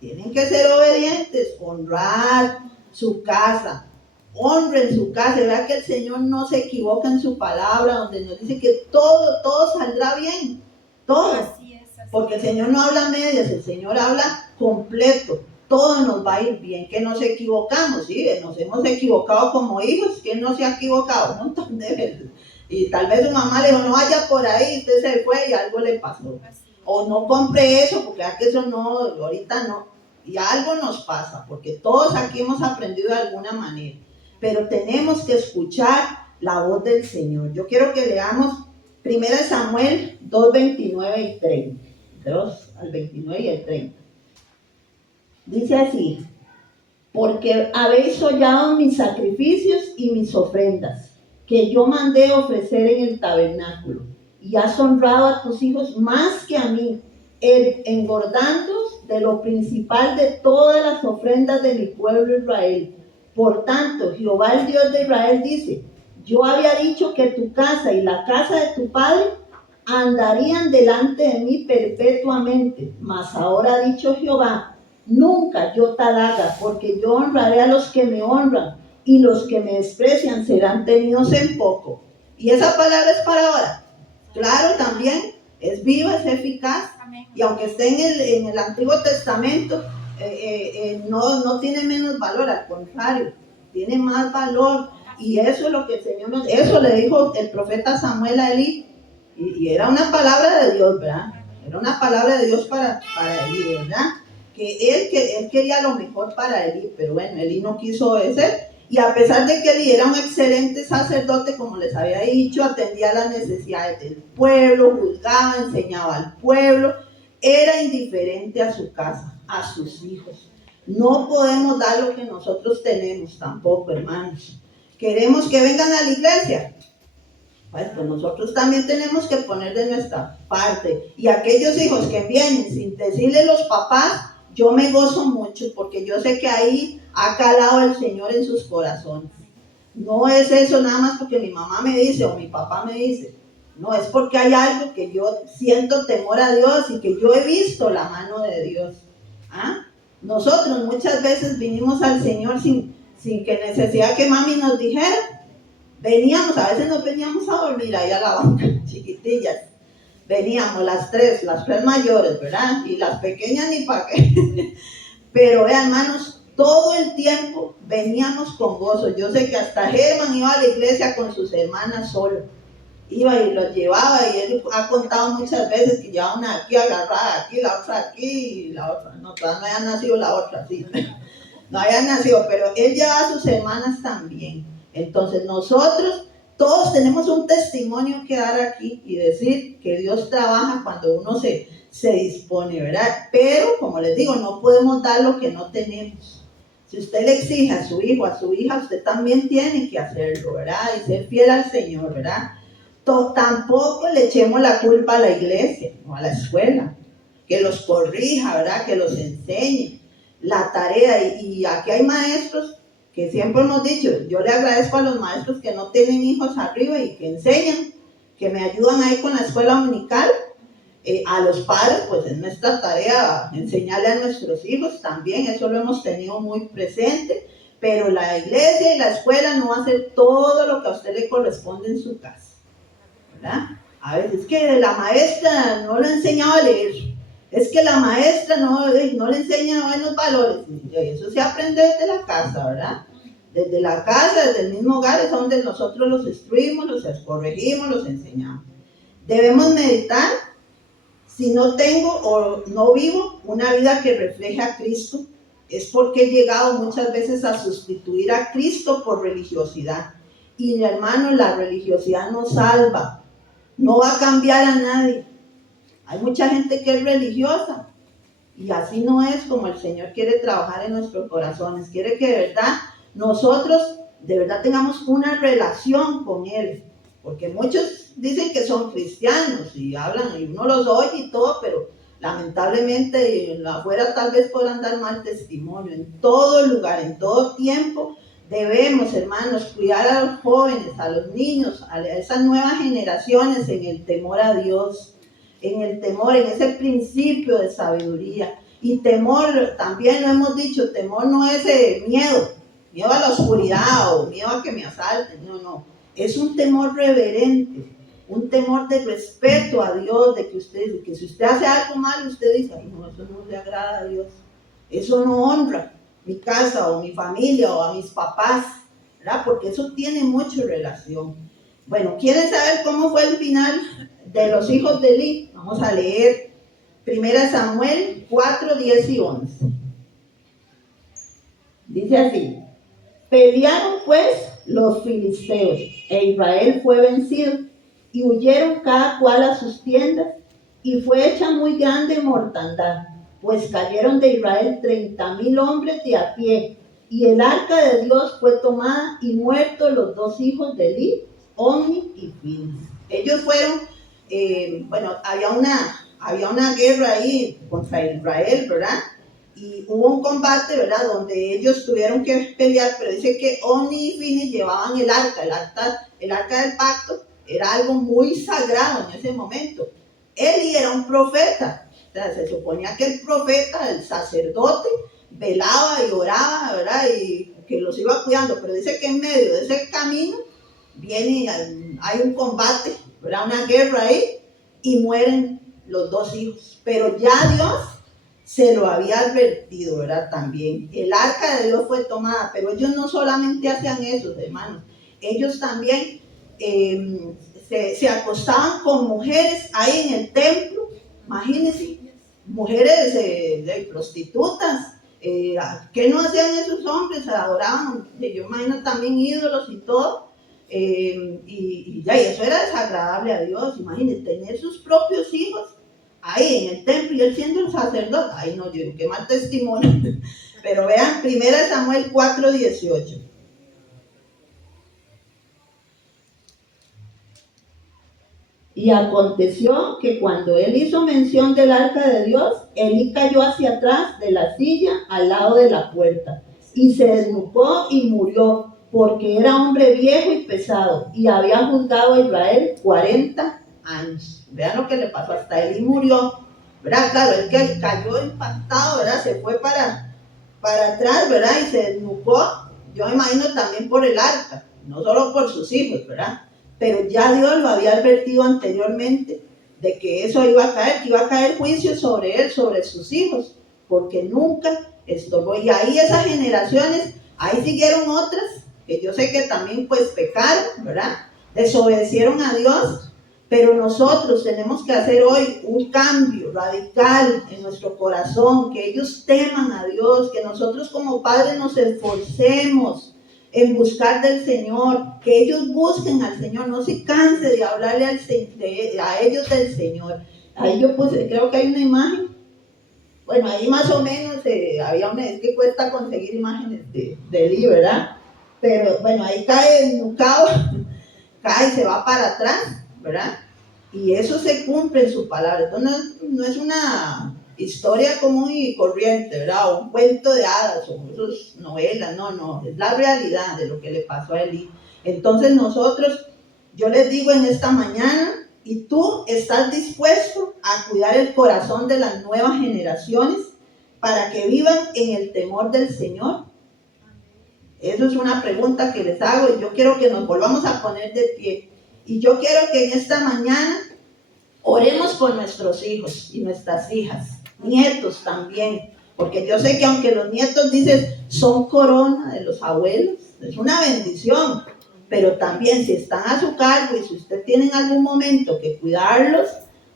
tienen que ser obedientes, honrar su casa. Honren su casa, verá que el Señor no se equivoca en su palabra, donde nos dice que todo saldrá bien, todo. Así es. Porque el Señor no habla medias, el Señor habla completo. Todo nos va a ir bien, que nos equivocamos, sí, nos hemos equivocado como hijos. ¿Quién no se ha equivocado? Un montón de veces. Y tal vez su mamá le dijo, no vaya por ahí, usted se fue y algo le pasó. O no compre eso, porque que eso no, ahorita no. Y algo nos pasa, porque todos aquí hemos aprendido de alguna manera. Pero tenemos que escuchar la voz del Señor. Yo quiero que leamos 1 Samuel 2, 29 y 30. 2 al 29 y el 30. Dice así: porque habéis hollado mis sacrificios y mis ofrendas, que yo mandé ofrecer en el tabernáculo, y has honrado a tus hijos más que a mí, engordándoos de lo principal de todas las ofrendas de mi pueblo Israel. Por tanto, Jehová el Dios de Israel dice: yo había dicho que tu casa y la casa de tu padre andarían delante de mí perpetuamente, mas ahora ha dicho Jehová: nunca yo tal haga, porque yo honraré a los que me honran, y los que me desprecian serán tenidos en poco. Y esa palabra es para ahora. Claro, también es viva, es eficaz. Amén. Y aunque esté en el Antiguo Testamento, no tiene menos valor, al contrario, tiene más valor. Y eso es lo que el Señor eso le dijo el profeta Samuel a Elí, y era una palabra de Dios, ¿verdad? Era una palabra de Dios para Elí, ¿verdad? Que él quería lo mejor para Elí, pero bueno, Elí no quiso obedecer. Y a pesar de que Elí era un excelente sacerdote, como les había dicho, atendía las necesidades del pueblo, juzgaba, enseñaba al pueblo, era indiferente a su casa, a sus hijos. No podemos dar lo que nosotros tenemos tampoco, hermanos. Queremos que vengan a la iglesia, pues nosotros también tenemos que poner de nuestra parte. Y aquellos hijos que vienen sin decirle los papás, yo me gozo mucho, porque yo sé que ahí ha calado el Señor en sus corazones. No es eso nada más porque mi mamá me dice o mi papá me dice. No, es porque hay algo que yo siento temor a Dios y que yo he visto la mano de Dios. ¿Ah? Nosotros muchas veces vinimos al Señor sin que necesidad que mami nos dijera. Veníamos, a veces nos veníamos a dormir ahí a la banca, chiquitillas. Veníamos las tres mayores, ¿verdad? Y las pequeñas ni para qué. Pero vean, hermanos, todo el tiempo veníamos con gozo. Yo sé que hasta Germán iba a la iglesia con sus hermanas solo. Iba y los llevaba, y él ha contado muchas veces que llevaba una aquí agarrada, aquí, la otra aquí, y la otra. No, todavía no había nacido la otra, sí. No había nacido, pero él llevaba a sus hermanas también. Entonces nosotros todos tenemos un testimonio que dar aquí y decir que Dios trabaja cuando uno se dispone, ¿verdad? Pero, como les digo, no podemos dar lo que no tenemos. Si usted le exige a su hijo, a su hija, usted también tiene que hacerlo, ¿verdad? Y ser fiel al Señor, ¿verdad? Tampoco le echemos la culpa a la iglesia o a la escuela, que los corrija, ¿verdad? Que los enseñe la tarea. Y aquí hay maestros que siempre hemos dicho, yo le agradezco a los maestros que no tienen hijos arriba y que enseñan, que me ayudan ahí con la escuela dominical, A los padres, pues es nuestra tarea enseñarle a nuestros hijos también, eso lo hemos tenido muy presente, pero la iglesia y la escuela no va a hacer todo lo que a usted le corresponde en su casa, ¿verdad? A veces es que la maestra no le enseñaba a leer, es que la maestra no le enseña buenos valores, eso se aprende desde la casa, ¿verdad? Desde la casa, desde el mismo hogar es donde nosotros los instruimos, los corregimos, los enseñamos. Debemos meditar. Si no tengo o no vivo una vida que refleje a Cristo, es porque he llegado muchas veces a sustituir a Cristo por religiosidad. Y mi hermano, la religiosidad no salva, no va a cambiar a nadie. Hay mucha gente que es religiosa y así no es como el Señor quiere trabajar en nuestros corazones. Quiere que de verdad nosotros de verdad tengamos una relación con Él. Porque muchos dicen que son cristianos y hablan y uno los oye y todo, pero lamentablemente afuera tal vez podrán dar mal testimonio. En todo lugar, en todo tiempo, debemos, hermanos, cuidar a los jóvenes, a los niños, a esas nuevas generaciones en el temor a Dios, en el temor, en ese principio de sabiduría. Y temor, también lo hemos dicho, temor no es miedo a la oscuridad o miedo a que me asalten, no. Es un temor reverente, un temor de respeto a Dios, de que si usted hace algo mal, usted dice, ay, no, eso no le agrada a Dios, eso no honra mi casa o mi familia o a mis papás, ¿verdad? Porque eso tiene mucha relación. Bueno, ¿quieren saber cómo fue el final de los hijos de Eli? Vamos a leer 1 Samuel 4, 10 y 11. Dice así: pelearon pues los filisteos, e Israel fue vencido, y huyeron cada cual a sus tiendas, y fue hecha muy grande mortandad, pues cayeron de Israel 30,000 hombres de a pie, y el arca de Dios fue tomada, y muertos los dos hijos de Eli, Omni y Finehas. Ellos fueron, había una guerra ahí contra Israel, ¿verdad? Y hubo un combate, ¿verdad?, donde ellos tuvieron que pelear, pero dice que Omni y Finehas llevaban el arca del pacto, era algo muy sagrado en ese momento. Eli era un profeta, o sea, se suponía que el profeta, el sacerdote, velaba y oraba, ¿verdad?, y que los iba cuidando, pero dice que en medio de ese camino hay un combate, ¿verdad?, una guerra ahí, y mueren los dos hijos, pero ya Dios se lo había advertido, ¿verdad? También el arca de Dios fue tomada, pero ellos no solamente hacían eso, hermanos, ellos también se acostaban con mujeres ahí en el templo, imagínense, mujeres de prostitutas, ¿qué no hacían esos hombres? Adoraban, yo imagino también ídolos y todo, y eso era desagradable a Dios. Imagínense, tener sus propios hijos ahí en el templo y él siendo el sacerdote. Ay, no, yo digo, qué mal testimonio. Pero vean, 1 Samuel 4, 18. Y aconteció que cuando él hizo mención del arca de Dios, Elí cayó hacia atrás de la silla al lado de la puerta y se desnucó y murió, porque era hombre viejo y pesado y había juzgado a Israel 40 años. Vean lo que le pasó, hasta Elí murió, ¿verdad? Claro, él que cayó impactado, ¿verdad? Se fue para atrás, ¿verdad? Y se desnucó, yo me imagino también por el arca, no solo por sus hijos, ¿verdad? Pero ya Dios lo había advertido anteriormente de que eso iba a caer, que iba a caer juicio sobre él, sobre sus hijos, porque nunca estorbó. Y ahí esas generaciones, ahí siguieron otras, que yo sé que también pues pecaron, ¿verdad? Desobedecieron a Dios, pero nosotros tenemos que hacer hoy un cambio radical en nuestro corazón, que ellos teman a Dios, que nosotros como padres nos esforcemos en buscar del Señor, que ellos busquen al Señor, no se canse de hablarle a ellos del Señor. Ahí yo puse, creo que hay una imagen, bueno, ahí más o menos había es que cuesta conseguir imágenes de Eli, ¿verdad? Pero bueno, ahí cae desnucado, cae y se va para atrás, ¿verdad? Y eso se cumple en su palabra. Entonces no es una historia común y corriente, ¿verdad? O un cuento de hadas o esas novelas, no, es la realidad de lo que le pasó a Eli. Entonces nosotros, yo les digo en esta mañana, Y tú estás dispuesto a cuidar el corazón de las nuevas generaciones para que vivan en el temor del Señor. Eso es una pregunta que les hago y yo quiero que nos volvamos a poner de pie. Y yo quiero que en esta mañana oremos por nuestros hijos y nuestras hijas, nietos también, porque yo sé que aunque los nietos dicen son corona de los abuelos, es una bendición, pero también si están a su cargo y si usted tiene en algún momento que cuidarlos,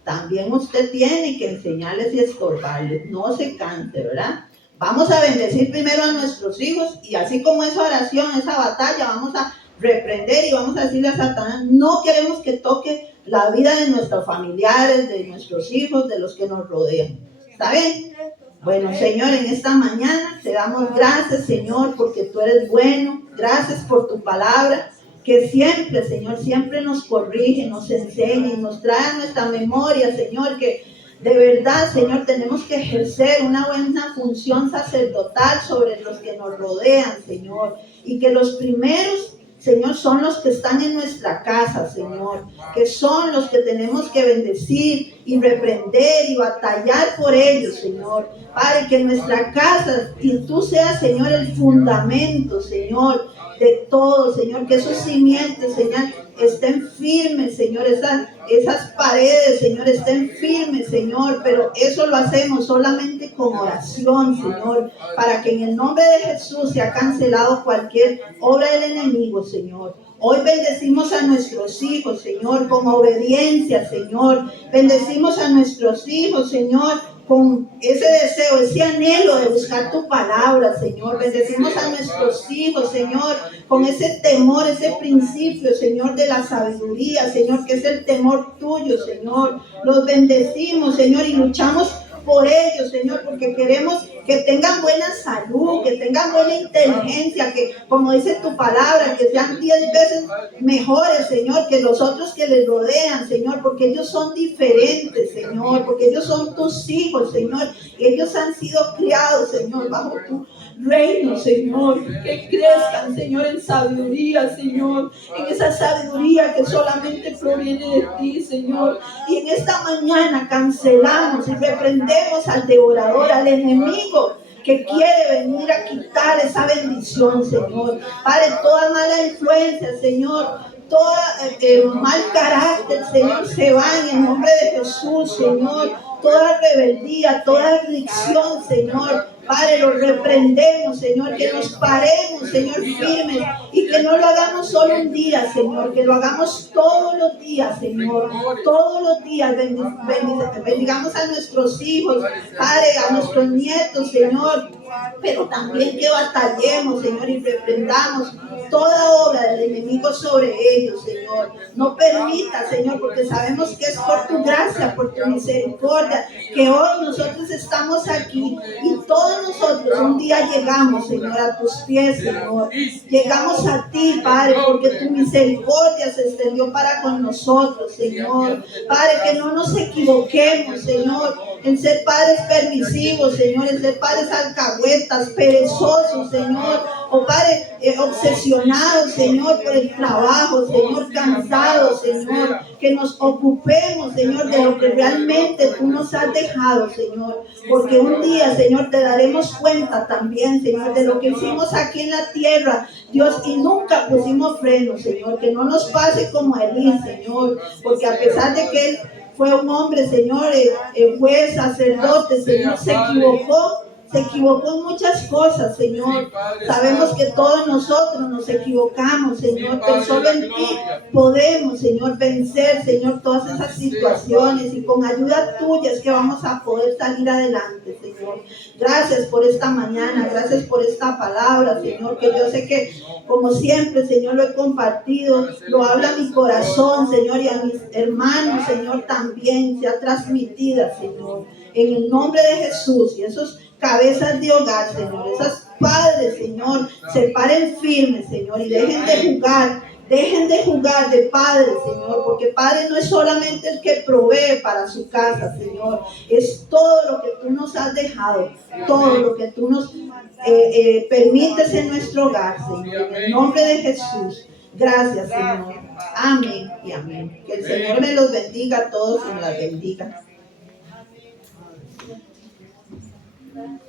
también usted tiene que enseñarles y estorbarles, no se canse, ¿verdad? Vamos a bendecir primero a nuestros hijos y así como esa oración, esa batalla, vamos a reprender y vamos a decirle a Satanás, no queremos que toque la vida de nuestros familiares, de nuestros hijos, de los que nos rodean. ¿Está bien? Bueno, Señor, en esta mañana te damos gracias, Señor, porque tú eres bueno. Gracias por tu palabra, que siempre, Señor, siempre nos corrige, nos enseña y nos trae a nuestra memoria, Señor, que de verdad, Señor, tenemos que ejercer una buena función sacerdotal sobre los que nos rodean, Señor. Y que los primeros, Señor, son los que están en nuestra casa, Señor. Que son los que tenemos que bendecir y reprender y batallar por ellos, Señor. Padre, que nuestra casa, y tú seas, Señor, el fundamento, Señor, de todo, Señor. Que esos cimientos, Señor, estén firmes, Señor. Esas paredes, Señor, estén firmes, Señor, pero eso lo hacemos solamente con oración, Señor, para que en el nombre de Jesús sea cancelado cualquier obra del enemigo, Señor. Hoy bendecimos a nuestros hijos, Señor, con obediencia, Señor. Bendecimos a nuestros hijos, Señor, con ese deseo, ese anhelo de buscar tu palabra, Señor. Bendecimos a nuestros hijos, Señor, con ese temor, ese principio, Señor, de la sabiduría, Señor, que es el temor tuyo, Señor. Los bendecimos, Señor, y luchamos por ellos, Señor, porque queremos que tengan buena salud, que tengan buena inteligencia, que, como dice tu palabra, que sean 10 veces mejores, Señor, que los otros que les rodean, Señor, porque ellos son diferentes, Señor, porque ellos son tus hijos, Señor, ellos han sido criados, Señor, bajo tu reino, Señor, que crezcan, Señor, en sabiduría, Señor, en esa sabiduría que solamente proviene de ti, Señor. Y en esta mañana cancelamos y reprendemos al devorador, al enemigo que quiere venir a quitar esa bendición, Señor. Padre, toda mala influencia, Señor, todo mal carácter, Señor, se va en el nombre de Jesús, Señor. Toda rebeldía, toda adicción, Señor, Padre, lo reprendemos, Señor, que nos paremos, Señor, firmes y que no lo hagamos solo un día, Señor, que lo hagamos todos los días, Señor, todos los días. Bendigamos a nuestros hijos, Padre, a nuestros nietos, Señor, pero también que batallemos, Señor, y reprendamos toda obra del enemigo sobre ellos, Señor. No permita, Señor, porque sabemos que es por tu gracia, por tu misericordia, que hoy nosotros estamos aquí y todos nosotros un día llegamos, Señor, a tus pies, Señor. Llegamos a ti, Padre, porque tu misericordia se extendió para con nosotros, Señor. Padre, que no nos equivoquemos, Señor, en ser padres permisivos, Señor, en ser padres alcahuetas, perezosos, Señor. Oh Padre, obsesionados, Señor, por el trabajo, Señor, cansados, Señor, que nos ocupemos, Señor, de lo que realmente tú nos has dejado, Señor, porque un día, Señor, te daremos cuenta también, Señor, de lo que hicimos aquí en la tierra, Dios, y nunca pusimos freno, Señor, que no nos pase como a Elí, Señor, porque a pesar de que él fue un hombre, Señor, juez, sacerdote, Señor, se equivocó en muchas cosas, Señor. Sabemos que todos nosotros nos equivocamos, Señor, pero solo en ti podemos, Señor, vencer, Señor, todas esas situaciones, y con ayuda tuya es que vamos a poder salir adelante, Señor. Gracias por esta mañana, gracias por esta palabra, Señor, que yo sé que, como siempre, Señor, lo he compartido, lo habla mi corazón, Señor, y a mis hermanos, Señor, también sea transmitida, Señor, en el nombre de Jesús. Y esos cabezas de hogar, Señor, esos padres, Señor, se paren firmes, Señor, y dejen de jugar de padre, Señor, porque padre no es solamente el que provee para su casa, Señor, es todo lo que tú nos has dejado, todo lo que tú nos permites en nuestro hogar, Señor, en el nombre de Jesús. Gracias, Señor. Amén y amén. Que el Señor me los bendiga a todos y me las bendiga. Amén.